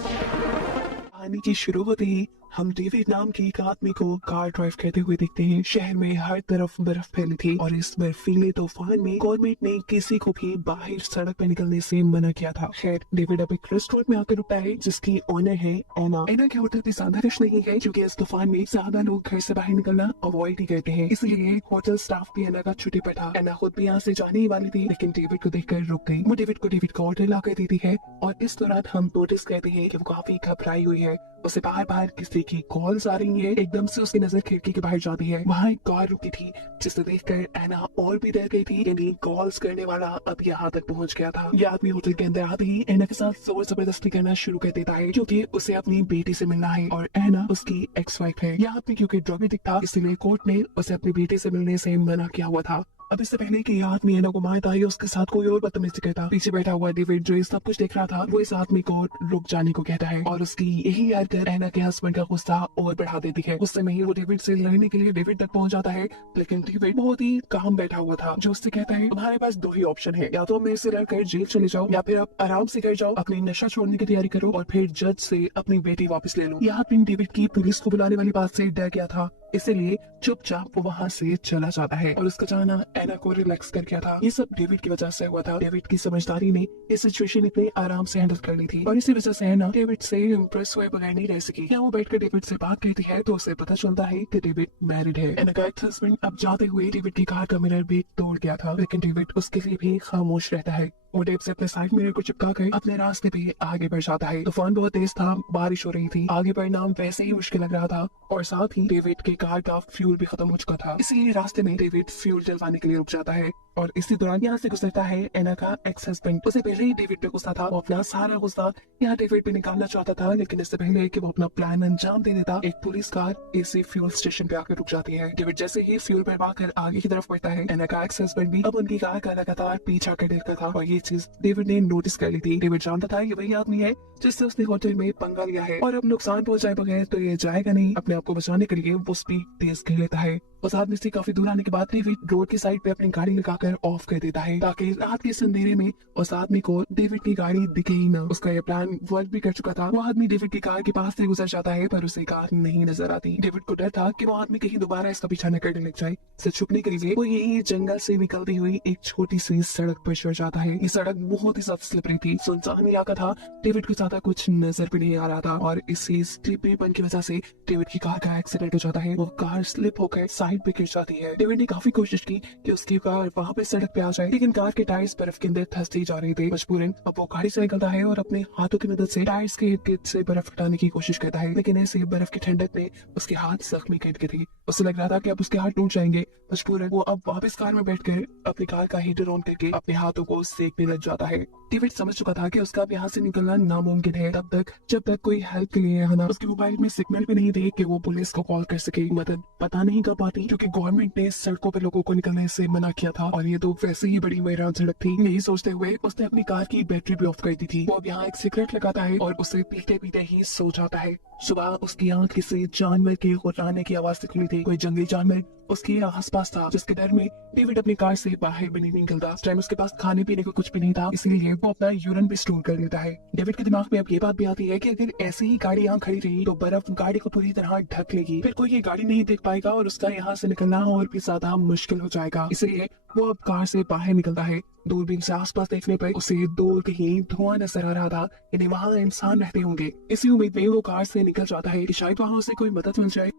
कहानी की शुरू होते ही हम डेविड नाम के एक आदमी को कार ड्राइव करते हुए देखते हैं। शहर में हर तरफ बर्फ फैली थी और इस बर्फीले तूफान में गवर्नमेंट ने किसी को भी बाहर सड़क पर निकलने से मना किया था। खैर डेविड अब एक रेस्टोरेंट में आकर रुकता है जिसकी ओनर है एना। एना के होटल पे ज्यादा रश नहीं है क्योंकि इस तूफान में ज्यादा लोग घर से बाहर निकलना अवॉइड ही करते हैं, इसलिए होटल स्टाफ भी एना का छुट्टी पर था। एना खुद भी यहाँ से जाने ही वाली थी लेकिन डेविड को देखकर रुक गई। वो डेविड को ऑर्डर ला कर देती है और इस दौरान हम नोटिस करते हैं कि वो काफी घबराई हुई है। उसे बाहर बाहर किसी की कॉल्स आ रही है। एकदम से उसकी नजर खिड़की के बाहर जाती है। वहाँ एक कार रुकी थी जिसे देखकर एना और भी डर गई थी। यानी कॉल्स करने वाला अब यहाँ तक पहुँच गया था। यह आदमी होटल के अंदर आते ही एना के साथ जोर जबरदस्ती करना शुरू कर देता है क्योंकि उसे अपनी बेटी से मिलना है और एना उसकी एक्स वाइफ है। यह आदमी क्योंकि ड्रग्ड था इसलिए कोर्ट ने उसे अपनी बेटी से मिलने से मना किया हुआ था। अब इससे पहले कि यह आदमी एना को मारता है उसके साथ कोई और बदतमीजी करता, पीछे बैठा हुआ डेविड जो ये सब कुछ देख रहा था वो इस आदमी को रुक जाने को कहता है और उसकी यही हरकत एना के हस्बैंड का गुस्सा और बढ़ा देती है। गुस्से में ही वो डेविड से लड़ने के लिए डेविड तक पहुंच जाता है लेकिन डेविड बहुत ही काम बैठा हुआ था जो उससे कहता है तुम्हारे पास दो ही ऑप्शन है, या तो मेरे से लड़कर जेल चले जाओ या फिर आप आराम से घर जाओ, अपनी नशा छोड़ने की तैयारी करो और फिर जज से अपनी बेटी वापस ले लो। यह आदमी डेविड की पुलिस को बुलाने वाली बात से डर गया था इसलिए चुपचाप वो वहाँ से चला जाता है और उसका जाना एना को रिलैक्स कर गया था। ये सब डेविड की वजह से हुआ था। डेविड की समझदारी ने इस सिचुएशन इतने आराम से हैंडल कर ली थी और इसी वजह से एना डेविड से इम्प्रेस हुए बगैर नहीं रह सकी। क्या वो बैठकर डेविड से बात करती है तो उसे पता चलता है कि डेविड मैरिड है। एना का एक्स हस्बैंड अब जाते हुए डेविड की कार का मिरर भी तोड़ गया था लेकिन डेविड उसके लिए भी खामोश रहता है। वो डेव से अपने साइड मिरर को चिपका कर अपने रास्ते पे आगे बढ़ जाता है। तूफान बहुत तेज था, बारिश हो रही थी, आगे बढ़ना वैसे ही मुश्किल लग रहा था और साथ ही डेविड के कार का फ्यूल भी खत्म हो चुका था। इसीलिए रास्ते में डेविड फ्यूल डलवाने के लिए रुक जाता है और इसी दौरान यहाँ से गुजरता है एना का एक्स हस्बैंड। उसे पहले ही डेविड पे गुस्सा था, वो अपना सारा गुस्सा यहाँ डेविड पे निकालना चाहता था लेकिन इससे पहले कि वो अपना प्लान अंजाम दे देता एक पुलिस कार इसी फ्यूल स्टेशन पे आकर रुक जाती है। डेविड जैसे ही फ्यूल भरवा कर आगे की तरफ बढ़ता है एना का एक्स हस्बैंड भी अब उनकी कार का लगातार पीछा कर देखता था और ये चीज डेविड ने नोटिस कर ली थी। डेविड जानता था ये वही आदमी है जिससे उसने होटल में पंगा लिया है और अब नुकसान पहुंचाए बगैर तो ये जाएगा नहीं। अपने आप को बचाने के लिए वो स्पीड तेज कर लेता है। उस आदमी से काफी दूर आने के बाद डेविड रोड की साइड पे अपनी गाड़ी लगाकर ऑफ कर देता है ताकि रात के अंधेरे में उस आदमी को डेविड की गाड़ी दिखे ही ना। उसका ये प्लान वर्क भी कर चुका था। वो आदमी डेविड की कार के पास से गुजर जाता है पर उसे कार नहीं नजर आती। डेविड को डर था कि वो आदमी कहीं दोबारा इसका पीछा न करने लग जाए। इसे छुपने के लिए वो यही जंगल से निकलती हुई एक छोटी सी सड़क पर चढ़ जाता है। ये सड़क बहुत ही ज्यादा स्लिपरी थी, सुनसान इलाका था, डेविड को ज्यादा कुछ नजर भी नहीं आ रहा था और इसी स्लिपरीपन की वजह से डेविड की कार का एक्सीडेंट हो जाता है। वो कार स्लिप होकर साइड पे गिर जाती है। डेविड ने काफी कोशिश की कि उसकी कार वहाँ पे सड़क पे आ जाए लेकिन कार के टायर्स बर्फ के अंदर धंसते जा रहे थे। मजबूरन अब वो गाड़ी से निकलता है और अपने हाथों की मदद से टायर्स के इर्द गिर्द से बर्फ हटाने की कोशिश करता है लेकिन ऐसे बर्फ की ठंडक में उसके हाथ जख्मी कर गए थे। उसे लग रहा था कि अब उसके हाथ टूट जाएंगे। मजबूरन वो अब वापस कार में बैठकर अपनी कार का हीटर ऑन करके अपने हाथों को सेकने लग जाता है। डेविड समझ चुका था कि उसका अब यहाँ से निकलना नामुमकिन है तब तक जब तक कोई हेल्प के लिए आना। उसके मोबाइल में सिग्नल भी नहीं थे कि वो पुलिस को कॉल कर सके। मदद पता नहीं कर पाती क्योंकि गवर्नमेंट ने सड़कों पे लोगों को निकलने से मना किया था और ये तो वैसे ही बड़ी मैदान सड़क थी। यही सोचते हुए उसने अपनी कार की बैटरी भी ऑफ कर दी थी। वो अब यहाँ एक सिगरेट लगाता है और उसे पीते पीते ही सो जाता है। सुबह उसकी आंख किसी जानवर के गुर्राने की आवाज से खुली थी। कोई जंगली जानवर उसके आसपास था जिसके डर में डेविड अपनी कार से बाहर भी नहीं निकलता। इस टाइम उसके पास खाने पीने को कुछ भी नहीं था इसलिए वो अपना यूरिन भी स्टोर कर लेता है। डेविड के दिमाग में अब ये बात भी आती है कि अगर ऐसे ही गाड़ी यहाँ खड़ी रही तो बर्फ गाड़ी को पूरी तरह ढक लेगी, फिर कोई ये गाड़ी नहीं देख पाएगा और उसका यहाँ से निकलना और भी ज्यादा मुश्किल हो जाएगा। इसलिए वो अब कार से बाहर निकलता है। दूरबीन से आसपास देखने पर उसे दूर कहीं धुआं नजर आ रहा था, यानी वहाँ इंसान रहते होंगे। इसी उम्मीद में वो कार से निकल जाता है कि शायद वहाँ उसे कोई मदद मिल जाए।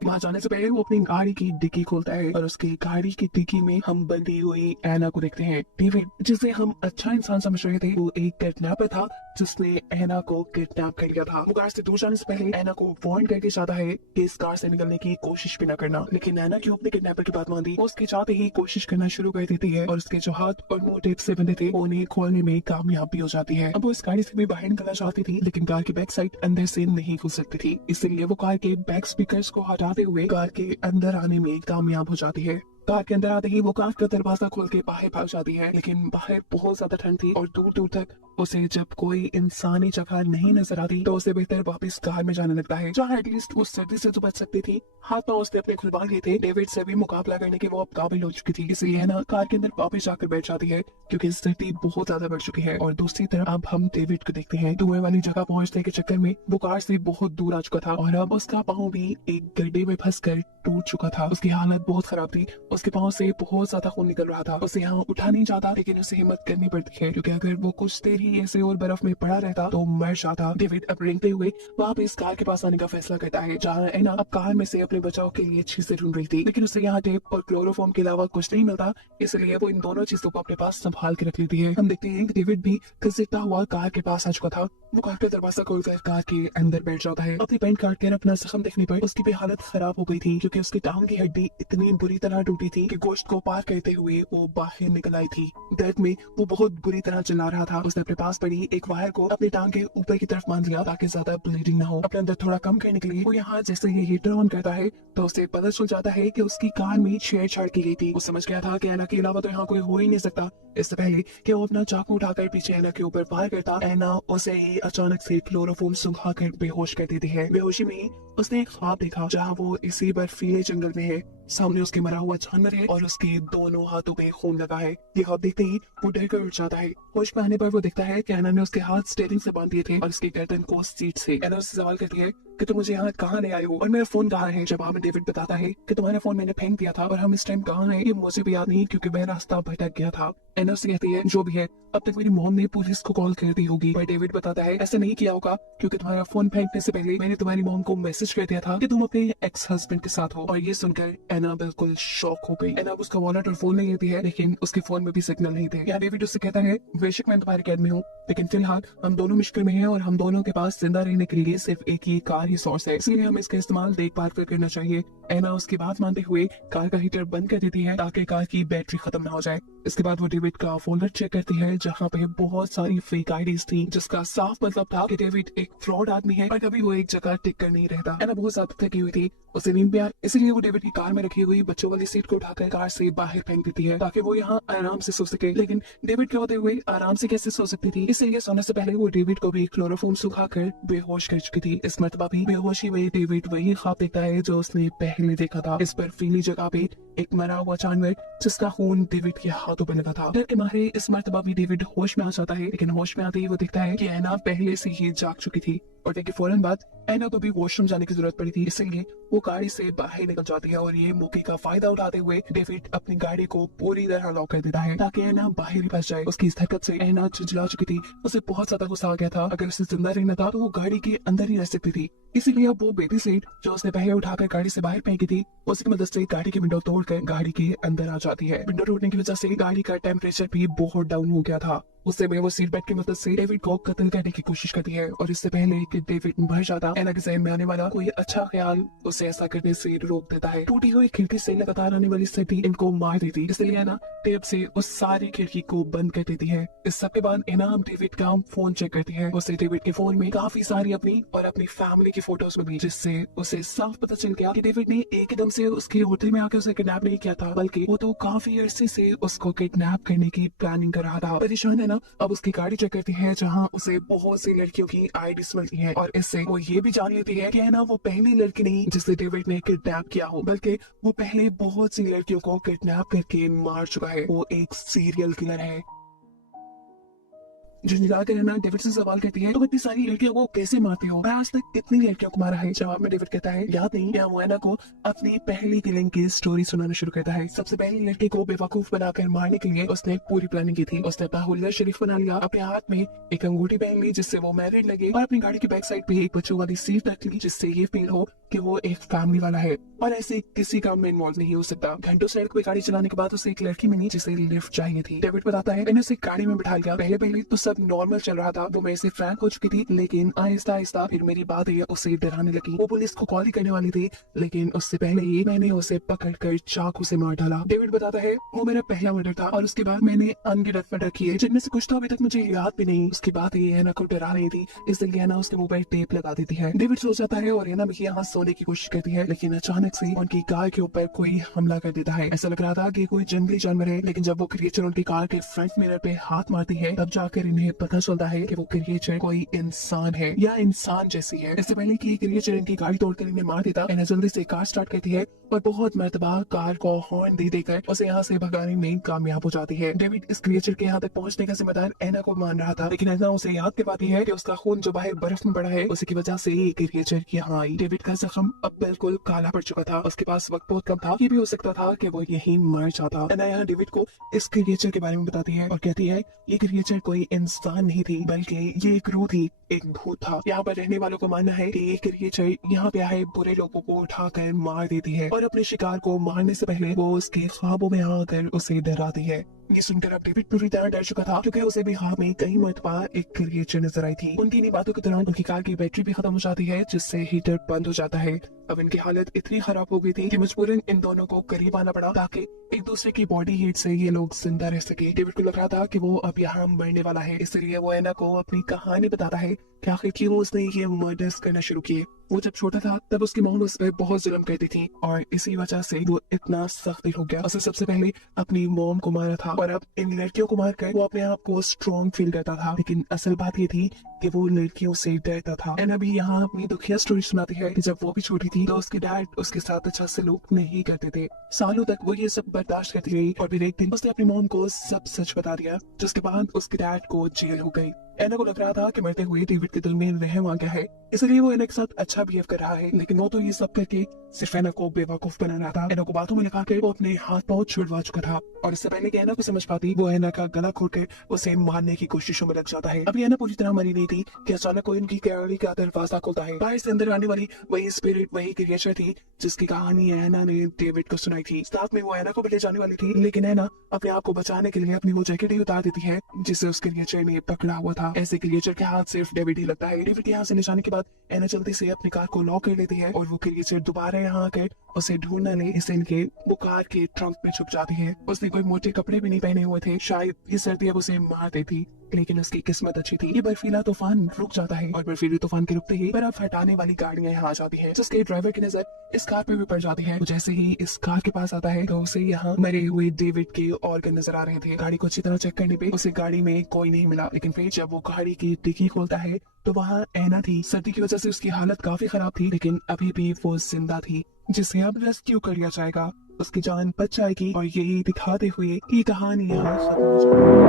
वहाँ जाने से पहले वो अपनी गाड़ी की डिक्की खोलता है और उसकी गाड़ी की डिक्की में हम बंधी हुई एना को देखते हैं। डेविड जिसे हम अच्छा इंसान समझ रहे थे वो एक किडनैपर था जिसने एना को किडनैप कर लिया था। वो कार से दूर जाने से पहले एना को वार्न करके चाहता है कि इस कार से निकलने की कोशिश भी न करना, लेकिन एना क्यों अपने किडनैपर की बात मानती, वो उसके चाहते ही कोशिश करना शुरू कर देती है और उसके जो हाथ और मुंह टेप से बंधे थे उन्हें खोलने में कामयाब भी हो जाती है। अब वो इस गाड़ी से भी बाहर निकलना चाहती थी लेकिन कार की बैक साइड अंदर से नहीं खुल सकती थी, इसलिए वो कार के बैक स्पीकर्स को हटाते हुए कार के अंदर आने में कामयाब हो जाती है। कार के अंदर आते ही वो कार का दरवाजा खोल के बाहर भाग जाती है लेकिन बाहर बहुत ज्यादा ठंड थी और दूर दूर तक उसे जब कोई इंसानी जगह नहीं नजर आती तो उसे बेहतर वापस कार में जाने लगता है, जहाँ एटलीस्ट उस सर्दी से तो बच सकती थी। हाथ पांव उसने अपने खुलवा लिए थे, डेविड से भी मुकाबला करने के वो अब काबिल हो चुकी थी, इसलिए है ना कार के अंदर वापस जाकर बैठ जाती है क्योंकि सर्दी बहुत ज्यादा बढ़ चुकी है। और दूसरी तरफ अब हम डेविड को देखते हैं, धुएं वाली जगह पहुंचने के चक्कर में वो कार से बहुत दूर आ चुका था और अब उसका पाँव भी एक गड्ढे में फंसकर टूट चुका था। उसकी हालत बहुत खराब थी, उसके पाँव से बहुत ज्यादा खून निकल रहा था। उसे यहाँ उठा नहीं जाता, लेकिन उसे हिम्मत करनी पड़ती है क्योंकि अगर वो कुछ देर ही ऐसे और बर्फ में पड़ा रहता तो मर जाता। डेविड अब रेंगते हुए वहाँ पे इस कार के पास आने का फैसला करता है, जहाँ एना अब कार में से अपने बचाव के लिए चीजें ढूंढ रही थी, लेकिन उसे यहाँ टेप और क्लोरोफॉर्म के अलावा कुछ नहीं मिलता, इसलिए वो इन दोनों चीजों को अपने पास संभाल के रख लेती है। हम देखते हैं कि डेविड भी घसीटता हुआ कार के पास आ चुका था। वो कार का दरवाजा खोलकर कार के अंदर बैठ जाता है। अपनी पैंट काट कर अपना जख्म देखने पर उसकी भी हालत खराब हो गई थी क्योंकि उसकी टांग की हड्डी इतनी बुरी तरह टूटी थी कि गोश्त को पार करते हुए वो बाहर निकल आई थी। दर्द में वो बहुत बुरी तरह चिल्ला रहा था। उसने अपने पास पड़ी एक वायर को अपनी टांग के ऊपर की तरफ बांध लिया ताकि ज्यादा ब्लीडिंग न हो। अपने अंदर थोड़ा कम करने के लिए वो यहाँ जैसे ये हीटर ऑन करता है तो उसे पता चल जाता है कि उसकी कार में छेड़छाड़ की गई थी। वो समझ गया था कि एना के अलावा तो यहाँ कोई हो ही नहीं सकता। इससे पहले कि वो अपना चाकू उठाकर पीछे एना के ऊपर फायर करता, एना उसे ही अचानक से क्लोरोफॉर्म सुखाकर बेहोश कर देती है। बेहोशी में उसने एक ख्वाब देखा जहाँ वो इसी बर्फीले जंगल में है, सामने उसके मरा हुआ जानवर है और उसके दोनों हाथों पे खून लगा है। ये ख्वाब देखते ही वो डर कर उठ जाता है। होश में आने पर वो देखता है कि एना ने उसके हाथ स्टीयरिंग से बांध दिए थे और उसके गर्दन को सीट से। एना उससे सवाल करती है कि तुम मुझे यहाँ कहाँ ले आए हो और मेरा फोन कहाँ है। जवाब में डेविड बताता है कि तुम्हारा फोन मैंने फेंक दिया था और हम इस टाइम कहाँ हैं ये मुझे भी याद नहीं क्योंकि मैं रास्ता भटक गया था। एना उससे कहती है जो भी है अब तक मेरी मॉम ने पुलिस को कॉल कर दी होगी, पर डेविड बताता है ऐसा नहीं किया होगा क्योंकि तुम्हारा फोन फेंकने से पहले मैंने तुम्हारी मॉम को मैसेज कर दिया था कि तुम अपने एक्स हस्बैंड के साथ हो। और ये सुनकर एना बिल्कुल शॉक हो गई। एना उसका वॉलेट और फोन ले लेती है, लेकिन उसके फोन में भी सिग्नल नहीं थे। यहाँ डेविड उससे कहता है बेशक मैं तुम्हारे कैद में हूँ, लेकिन फिलहाल हम दोनों मुश्किल में हैं और हम दोनों के पास जिंदा रहने के लिए सिर्फ एक ही कार ही सोर्स है, इसलिए हमें इसका इस्तेमाल देखभाल कर करना चाहिए। एना उसकी बात मानते हुए कार का हीटर बंद कर देती है ताकि कार की बैटरी खत्म ना हो जाए। इसके बाद वो डेविड का फोल्डर चेक करती है जहाँ पे बहुत सारी फेक आईडीज थी, जिसका साफ मतलब था कि डेविड एक फ्रॉड आदमी है और कभी वो एक जगह टिक कर नहीं रहता। एना बहुत ज्यादा थकी हुई थी, उसे नींद भी आई, इसलिए वो डेविड की कार में रखी हुई बच्चों वाली सीट को उठाकर कार से बाहर फेंक देती है ताकि वो यहाँ आराम से सो सके। लेकिन डेविड के होते हुए आराम से कैसे सो सकती थी, इसलिए सोने से पहले वो डेविड को भी क्लोरोफॉर्म सुखाकर बेहोश कर चुकी थी। इस मर्तबा भी बेहोशी में डेविड वही ख्वाब देखता है जो उसने पहले देखा था। इस बर्फीली जगह पे एक मरा हुआ जानवर जिसका खून डेविड के हाथों पर लगा था। डर के मारे इस मर्तबा भी डेविड होश में आ जाता है, लेकिन होश में आते ही वो देखता है कि एना पहले से ही जाग चुकी थी और देखिए फौरन बाद एना को भी वॉशरूम जाने की जरूरत पड़ी थी, इसलिए वो गाड़ी से बाहर निकल जाती है और ये मौके का फायदा उठाते हुए डेविड अपनी गाड़ी को पूरी तरह लॉक कर देता है ताकि एना बाहर ही फंस जाए। उसकी इस हरकत से एना चिल्ला चुकी थी, उसे बहुत ज्यादा गुस्सा आ गया था। अगर उसे जिंदा रहना था तो वो गाड़ी के अंदर ही रह सकती थी, इसीलिए अब वो बेबी सीट जो उसने पहले उठाकर गाड़ी से बाहर फेंकी थी उसकी मदद से गाड़ी की विंडो तोड़कर गाड़ी के अंदर आ जाती है। विंडो टूटने की वजह से गाड़ी का टेम्परेचर भी बहुत डाउन हो गया था। उससे में वो सीट बेल्ट की मदद से डेविड को कत्ल करने की कोशिश करती है और इससे पहले कि डेविड मर जाता एना के जहन में आने वाला कोई अच्छा ख्याल उसे ऐसा करने से रोक देता है। टूटी हुई खिड़की से लगातार आने वाली सर्दी इनको मार देती, इसलिए एना टेप से उस सारी खिड़की को बंद कर देती है। इस सब के बाद एना डेविड का फोन चेक करती है। उसे डेविड के फोन में काफी सारी अपनी और अपनी फैमिली की फोटोज मिली, जिससे उसे साफ पता चल गया कि डेविड ने एकदम से उसके होटल में आकर उसे किडनैप नहीं किया था, बल्कि वो तो काफी अरसे से उसको किडनैप करने की प्लानिंग कर रहा था। परेशान है ना, अब उसकी गाड़ी चेक करती है जहाँ उसे बहुत सी लड़कियों की आईडीज मिलती है और इससे वो ये भी जान लेती है कि है ना वो पहली लड़की नहीं जिसे डेविड ने किडनैप किया हो, बल्कि वो पहले बहुत सी लड़कियों को किडनैप करके मार चुका है। वो एक सीरियल किलर है। झुंझलाकर है ना डेविड से सवाल करती है तुम इतनी सारी लड़कियों को कैसे मारते हो, मैं आज तक कितनी लड़कियों को मारा है। जवाब में डेविड कहता है याद नहीं। या वो एना को अपनी पहली किलिंग की स्टोरी सुनाना शुरू करता है। सबसे पहली लड़की को बेवकूफ बनाकर मारने के लिए उसने एक पूरी प्लानिंग की थी। उसने अपना हुल्लर शरीफ बना लिया, अपने हाथ में एक अंगूठी पहन ली जिससे वो मैरिड लगे और अपनी गाड़ी की बैक साइड पे एक बच्चों वाली सीट रख ली जिससे ये फील हो कि वो एक फैमिली वाला है और ऐसे किसी काम में इन्वॉल्व नहीं हो सकता। घंटों सड़क पे गाड़ी चलाने के बाद उसे एक लड़की मिली जिसे लिफ्ट चाहिए थी। डेविड बताता है मैंने उसे गाड़ी में बिठा लिया। पहले पहले तो सब नॉर्मल चल रहा था, वो मेरे से फ्रैंक हो चुकी थी, लेकिन आहिस्ता आहिस्ता फिर मेरी बात उसे डराने लगी। वो पुलिस को कॉल ही करने वाली थी, लेकिन उससे पहले ही मैंने उसे पकड़कर चाकू से मार डाला। डेविड बताता है वो मेरा पहला मर्डर था और उसके बाद मैंने अनगिनत मर्डर किए जिनमें से कुछ तो अभी तक मुझे याद भी नहीं। उसकी बात ये एना को डरा रही थी, इसलिए एना उसके मुंह पर टेप लगा देती है। डेविड सो जाता है और एना भी यहाँ सो सोने की कोशिश करती है, लेकिन अचानक से उनकी कार के ऊपर कोई हमला कर देता है। ऐसा लग रहा था कि कोई जंगली जानवर है, लेकिन जब वो क्रिएचर उनकी कार के फ्रंट मिरर पे हाथ मारती है तब जाकर इन्हें पता चलता है कि वो क्रिएचर कोई इंसान है या इंसान जैसी है। इससे पहले कि क्रिएचर इनकी गाड़ी तोड़कर इन्हें मार देता, एना जल्दी से कार स्टार्ट करती है और बहुत मर्तबा कार को हॉर्न दे देकर उसे यहाँ से भगाने में कामयाब हो जाती है। डेविड इस क्रिएचर के यहाँ तक पहुँचने का जिम्मेदार एना को मान रहा था, लेकिन एना उसे याद करवाती है कि उसका खून जो बाहर बर्फ में पड़ा है उसी की वजह से ये क्रिएचर यहाँ आई। डेविड का जख्म अब बिल्कुल काला पड़ चुका था, उसके पास वक्त बहुत कम था, ये भी हो सकता था कि वो यहीं मर जाता। एना यहाँ डेविड को इस क्रिएचर के बारे में बताती है और कहती है ये क्रिएचर कोई इंसान नहीं थी, बल्कि ये एक रूह थी, एक भूत था। यहाँ पर रहने वालों का मानना है कि ये क्रिएचर यहाँ पे आए बुरे लोगों को उठाकर मार देती है और अपने शिकार को मारने से पहले वो उसके ख्वाबों में आकर उसे डराती है। ये सुनकर अब डेविड पूरी तरह डर चुका था, क्योंकि उसे भी ख्वाब में कई मरतबा एक क्रिएचर नजर आई थी। उनकी इन्हीं बातों के दौरान उनकी कार की बैटरी भी खत्म हो जाती है, जिससे हीटर बंद हो जाता है। अब इनकी हालत इतनी खराब हो गई थी कि मजबूरन इन दोनों को करीब आना पड़ा ताकि एक दूसरे की बॉडी हीट से ये लोग जिंदा रह सके। डेविड को लग रहा था कि वो अब यहाँ मरने वाला है, इसलिए वो एना को अपनी कहानी बताता है कि आखिर क्यों उसने ये मर्डर्स करना शुरू किए। वो जब छोटा था तब उसकी मॉम उस पर बहुत जुल्म करती थी और इसी वजह से वो इतना सख्त हो गया। उसे सबसे पहले अपनी मॉम को मारा था और अब इन लड़कियों को मारकर वो अपने आप को स्ट्रॉन्ग फील करता था, लेकिन असल बात ये थी कि वो लड़कियों से डरता था। एना भी यहाँ अपनी दुखिया स्टोरी सुनाती है कि जब वो भी छोटी थी तो उसके डैड उसके साथ अच्छा सलूक नहीं करते थे। सालों तक वो ये सब बर्दाश्त करती रही और फिर एक दिन उसने अपनी मॉम को सब सच बता दिया, जिसके बाद उसके डैड को जेल हो गई। एना को लग रहा था कि मरते हुए डेविड के दिल में रहम आ गया है, इसलिए वो एना के साथ अच्छा बिहेव कर रहा है, लेकिन वो तो ये सब करके सिर्फ एना को बेवकूफ बना रहा था। एना को बातों में लगा कर वो अपने हाथ पांव छुड़वा चुका था और इससे पहले कि एना को समझ पाती वो एना का गला घोटकर उसे मारने की कोशिशों में लग जाता है। अभी एना पूरी तरह मरी नहीं थी कि अचानक कोई उनकी गाड़ी का दरवाजा खुलता है। बाहर से अंदर आने वाली वही स्पिरिट, वही क्रिएचर थी जिसकी कहानी एना ने डेविड को सुनाई थी। साथ में वो एना को भी ले जाने वाली थी, लेकिन एना अपने आप को बचाने के लिए अपनी वो जैकेट ही उतार देती है जिसे उस क्रिएचर ने पकड़ा हुआ था। ऐसे क्रिएचर के हाथ सिर्फ डेविड ही लगता है। डेविड के यहाँ से ले जाने के बाद एना जल्दी से अपनी कार को लॉक कर लेती है और वो क्रिएचर दोबारा यहाँ आकर उसे ढूंढ न ले इसलिए इनके वो कार के ट्रंक में छुप जाती है। उसने कोई मोटे कपड़े भी नहीं पहने हुए थे, शायद ये सर्दी अब उसे मार देती, लेकिन उसकी किस्मत अच्छी थी। ये बर्फीला तूफान रुक जाता है और बर्फीले तूफान के रुकते ही बर्फ हटाने वाली गाड़ियां यहाँ आ जाती हैं, जिसके ड्राइवर की नजर इस कार पे भी पड़ जाती है। जैसे ही इस कार के पास आता है तो उसे यहाँ मरे हुए डेविड के ऑर्गन नजर आ रहे थे। गाड़ी को अच्छी तरह चेक करने पे उसे गाड़ी में कोई नहीं मिला, लेकिन फिर जब वो गाड़ी की डिक्की खोलता है तो वहाँ एना थी। सर्दी की वजह से उसकी हालत काफी खराब थी, लेकिन अभी भी वो जिंदा थी, जिसे अब रेस्क्यू कर लिया जाएगा, उसकी जान बच जाएगी और यही दिखाते हुए ये कहानी यहाँ खत्म हो जाएगी।